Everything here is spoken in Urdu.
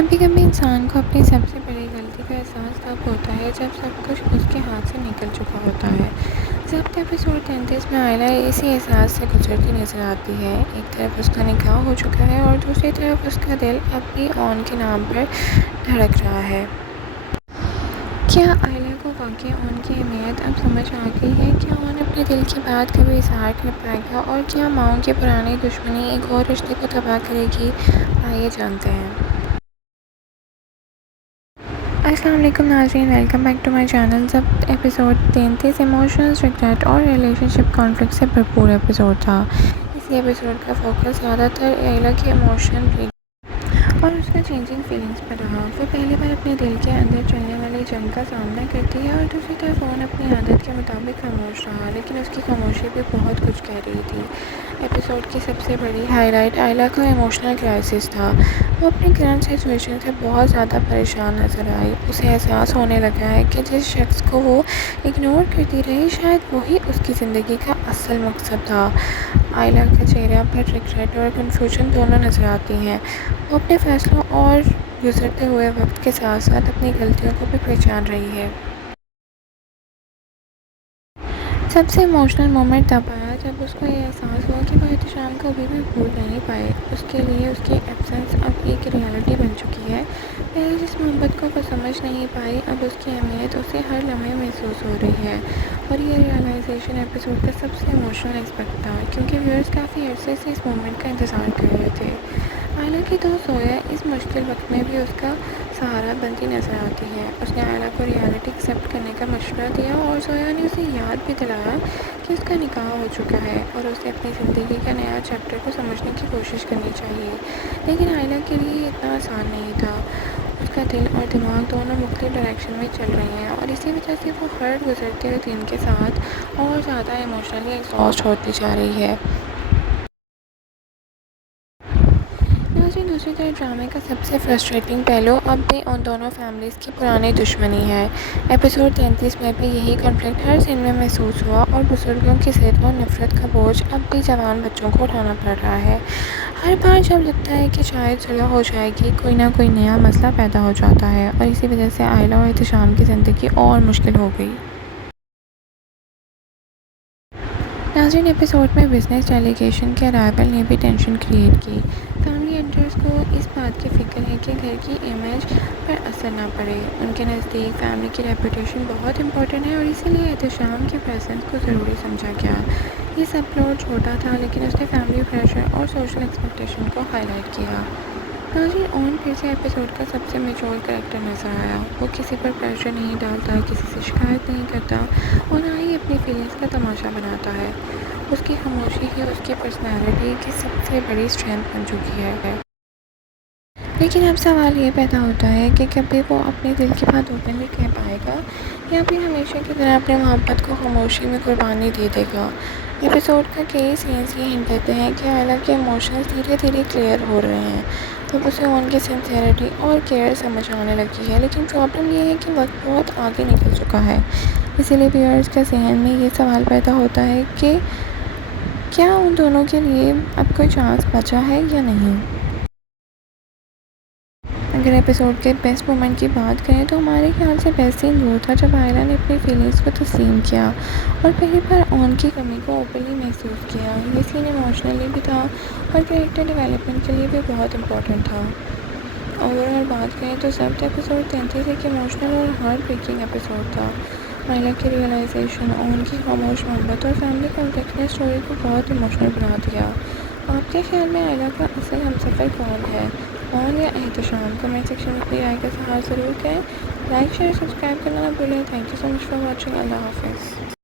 کبھی کبھی انسان کو اپنی سب سے بڑی غلطی کا احساس تب ہوتا ہے جب سب کچھ اس کے ہاتھ سے نکل چکا ہوتا ہے۔ ضبط ایپیسوڈ 33 میں آئلہ اسی احساس سے گزرتی نظر آتی ہے۔ ایک طرف اس کا نکاح ہو چکا ہے اور دوسری طرف اس کا دل اب بھی اون کے نام پر دھڑک رہا ہے۔ کیا آئلہ کو واقعی اون کی اہمیت اب سمجھ آ گئی ہے؟ کیا اون اپنے دل کی بات کبھی اظہار کر پائے گا اور کیا ماؤں کی پرانی دشمنی ایک اور رشتے کو تباہ کرے گی؟ آئیے جانتے ہیں۔ السلام علیکم ناظرین، welcome back to my channel. Zabt episode 33 emotional regret اور ریلیشن شپ کانفلکٹ سے بھرپور ایپیسوڈ تھا۔ اسی ایپیسوڈ کا فوکس زیادہ تر آئلہ کے ایموشنل اور اس کا چینجنگ فیلنگز پر رہا۔ وہ پہلی بار اپنے دل کے اندر چلنے والی جنگ کا سامنا کرتی ہے اور دوسری طرف اون اپنی عادت کے مطابق خاموش رہا، لیکن اس کی خاموشی بھی بہت کچھ کہہ رہی تھی۔ ایپیسوڈ کی سب سے بڑی ہائی لائٹ آئلہ کا ایموشنل کرائسس تھا۔ وہ اپنی کرنٹ سچویشن سے بہت زیادہ پریشان نظر آئی۔ اسے احساس ہونے لگا ہے کہ جس شخص کو وہ اگنور کرتی رہی شاید وہی اس کی زندگی کا اصل مقصد تھا۔ آئلہ کے چہرے پر ریگریٹ اور کنفیوژن دونوں نظر آتی ہیں۔ وہ اپنے فیصلوں اور گزرتے ہوئے وقت کے ساتھ ساتھ اپنی غلطیوں کو بھی پہچان رہی ہے۔ سب سے ایموشنل مومنٹ تب آیا جب اس کو یہ احساس ہوا کہ وہ احتشام کو ابھی بھی بھول نہیں پائے۔ اس کے لیے اس کی ایبسنس اب ایک ریالٹی بن چکی ہے۔ پہلے جس محبت کو وہ سمجھ نہیں پائی، اب اس کی اہمیت اسے ہر لمحے محسوس ہو رہی ہے۔ اور یہ ریئلائزیشن ایپیسوڈ کا سب سے ایموشنل اسپیکٹ تھا، کیونکہ ویورز کافی عرصے سے اس مومنٹ کا انتظار کر رہے تھے۔ آئلہ کی دوست زویا اس مشکل وقت میں بھی اس کا سہارا بنتی نظر آتی ہے۔ اس نے آئلہ کو ریالٹی ایکسیپٹ کرنے کا مشورہ دیا اور زویا نے اسے یاد بھی دلایا کہ اس کا نکاح ہو چکا ہے اور اسے اپنی زندگی کا نیا چیپٹر کو سمجھنے کی کوشش کرنی چاہیے۔ لیکن آئلہ کے لیے یہ اتنا آسان نہیں تھا۔ اس کا دل اور دماغ دونوں مختلف ڈائریکشن میں چل رہے ہیں اور اسی وجہ سے وہ ہر گزرتے ہوئے دن کے ساتھ اور زیادہ ایموشنلی ایگزاسٹ ہوتی جا رہی ہے۔ دوسری طرف ڈرامے کا سب سے فرسٹریٹنگ پہلو اب بھی ان دونوں فیملیز کی پرانی دشمنی ہے۔ ایپیسوڈ 33 میں بھی یہی کنفلکٹ ہر سین میں محسوس ہوا اور بزرگوں کی ضد اور نفرت کا بوجھ اب بھی جوان بچوں کو اٹھانا پڑ رہا ہے۔ ہر بار جب لگتا ہے کہ شاید صلح ہو جائے گی، کوئی نہ کوئی نیا مسئلہ پیدا ہو جاتا ہے اور اسی وجہ سے آئلہ اور احتشام کی زندگی اور مشکل ہو گئی۔ ناظرین، ایپیسوڈ میں بزنس ڈیلیگیشن کے ارائیول نے بھی ٹینشن کریٹ کی۔ فیملی ایڈرس کو اس بات کی فکر ہے کہ گھر کی امیج پر اثر نہ پڑے۔ ان کے نزدیک فیملی کی ریپوٹیشن بہت امپورٹنٹ ہے اور اسی لیے احتشام کی پریزنس کو ضروری سمجھا گیا۔ یہ سب پلاٹ چھوٹا تھا، لیکن اس نے فیملی پریشر اور سوشل ایکسپیکٹیشن کو ہائی لائٹ کیا۔ ناظرین، اون پھر سے ایپیسوڈ کا سب سے میچور کریکٹر نظر آیا۔ وہ کسی پر پریشر نہیں ڈالتا، کسی سے شکایت نہیں کرتا اور نہ ہی اپنی فیلنگز کا تماشا بناتا ہے۔ اس کی خاموشی ہی اس کی پرسنالٹی کی سب سے بڑی اسٹرینتھ بن چکی ہے۔ لیکن اب سوال یہ پیدا ہوتا ہے کہ کبھی وہ اپنے دل کی بات اوپنلی کہہ پائے گا یا پھر ہمیشہ کی طرح اپنی محبت کو خاموشی میں قربانی دے دے گا۔ ایپیسوڈ کا کئی سینس یہ ہنٹ دیتے ہیں کہ آئلہ کے ایموشنز دھیرے دھیرے کلیئر ہو رہے ہیں۔ اب اسے ان کی سنسیئرٹی اور کیئر سمجھ آنے لگی ہے، لیکن پرابلم یہ ہے کہ وقت بہت آگے نکل چکا ہے۔ اسی لیے ویورز کے ذہن میں یہ سوال پیدا ہوتا ہے کہ کیا ان دونوں کے لیے اب کوئی چانس بچا ہے یا نہیں؟ اگر ایپیسوڈ کے بیسٹ مومنٹ کی بات کریں تو ہمارے خیال سے بیسٹ سین وہ تھا جب آئلہ نے اپنی فیلنگز کو تسلیم کیا اور پہلی بار اون کی کمی کو اوپنلی محسوس کیا۔ یہ سین ایموشنلی بھی تھا اور کریکٹر ڈیولپمنٹ کے لیے بھی بہت امپورٹنٹ تھا۔ اوور آل بات کریں تو ضبط ایپیسوڈ 33 ایک ایموشنل اور ہارٹ بریکنگ ایپیسوڈ تھا۔ آئلہ کی ریئلائزیشن، اون کی خاموش محبت اور فیملی کنفلکٹ نے اسٹوری کو بہت ایموشنل بنا دیا۔ آپ کے خیال میں آئلہ کا اصل ہمسفر کون ہے، اون یا احتشام؟ کمنٹ سیکشن میں اپنی رائے کا اظہار ضرور کریں۔ لائک، شیئر، سبسکرائب کرنا نہ بھولیں۔ Thank you so much for watching. اللہ حافظ۔